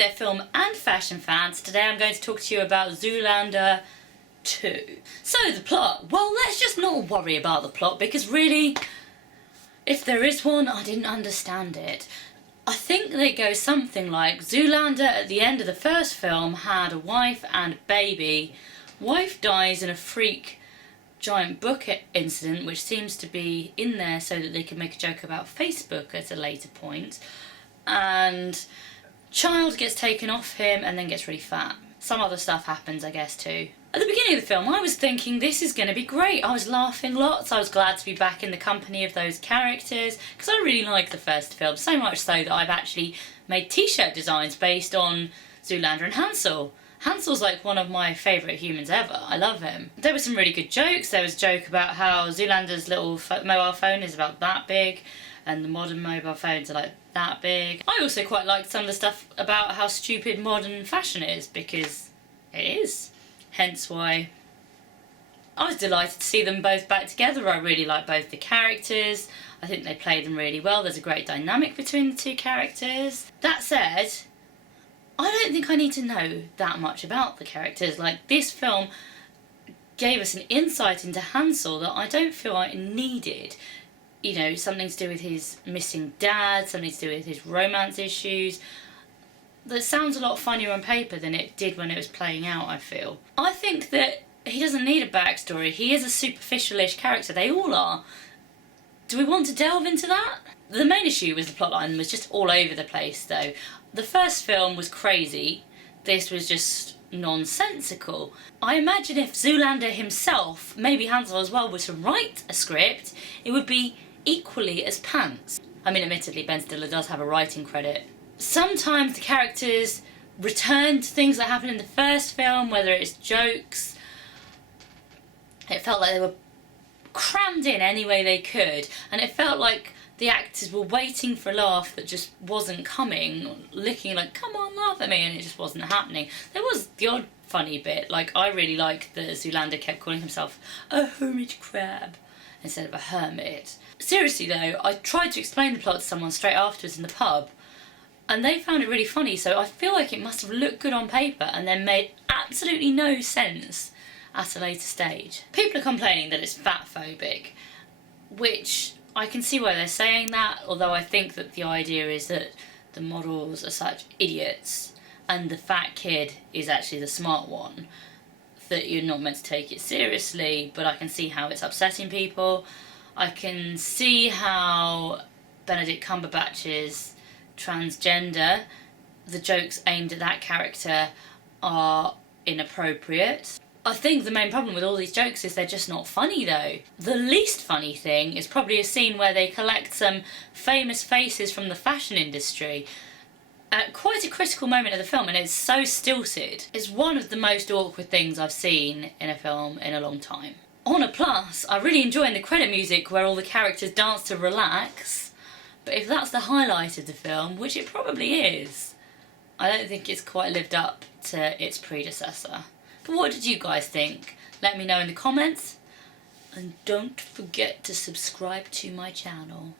there film and fashion fans, today I'm going to talk to you about Zoolander 2. So the plot, well, let's just not worry about the plot because really, if there is one, I didn't understand it. I think they go something like Zoolander at the end of the first film had a wife and baby. Wife dies in a freak giant book incident, which seems to be in there so that they can make a joke about Facebook at a later point. And child gets taken off him and then gets really fat. Some other stuff happens, I guess, too. At the beginning of the film, I was thinking this is going to be great. I was laughing lots. I was glad to be back in the company of those characters because I really liked the first film, so much so that I've actually made t-shirt designs based on Zoolander and Hansel. Hansel's like one of my favourite humans ever. I love him. There were some really good jokes. There was a joke about how Zoolander's little mobile phone is about that big and the modern mobile phones are like that big. I also quite liked some of the stuff about how stupid modern fashion is, because it is. Hence why I was delighted to see them both back together. I really like both the characters. I think they played them really well. There's a great dynamic between the two characters. That said, I don't think I need to know that much about the characters. Like, this film gave us an insight into Hansel that I don't feel I needed. You know, something to do with his missing dad, something to do with his romance issues. That sounds a lot funnier on paper than it did when it was playing out, I feel. I think that he doesn't need a backstory. He is a superficial-ish character. They all are. Do we want to delve into that? The main issue with the plotline was just all over the place, though. The first film was crazy. This was just nonsensical. I imagine if Zoolander himself, maybe Hansel as well, were to write a script, it would be equally as pants. I mean, admittedly, Ben Stiller does have a writing credit. Sometimes the characters return to things that happened in the first film, whether it's jokes. It felt like they were crammed in any way they could, and it felt like the actors were waiting for a laugh that just wasn't coming, looking like, come on, laugh at me, and it just wasn't happening. There was the odd funny bit, like I really liked that Zoolander kept calling himself a hermit crab instead of a hermit. Seriously though, I tried to explain the plot to someone straight afterwards in the pub, and they found it really funny, so I feel like it must have looked good on paper and then made absolutely no sense at a later stage. People are complaining that it's fat-phobic, which I can see why they're saying that, although I think that the idea is that the models are such idiots and the fat kid is actually the smart one, that you're not meant to take it seriously, but I can see how it's upsetting people. I can see how Benedict Cumberbatch's transgender, the jokes aimed at that character are inappropriate. I think the main problem with all these jokes is they're just not funny though. The least funny thing is probably a scene where they collect some famous faces from the fashion industry at quite a critical moment of the film, and it's so stilted. It's one of the most awkward things I've seen in a film in a long time. On a plus, I really enjoy the credit music where all the characters dance to relax, but if that's the highlight of the film, which it probably is, I don't think it's quite lived up to its predecessor. But what did you guys think? Let me know in the comments, and don't forget to subscribe to my channel.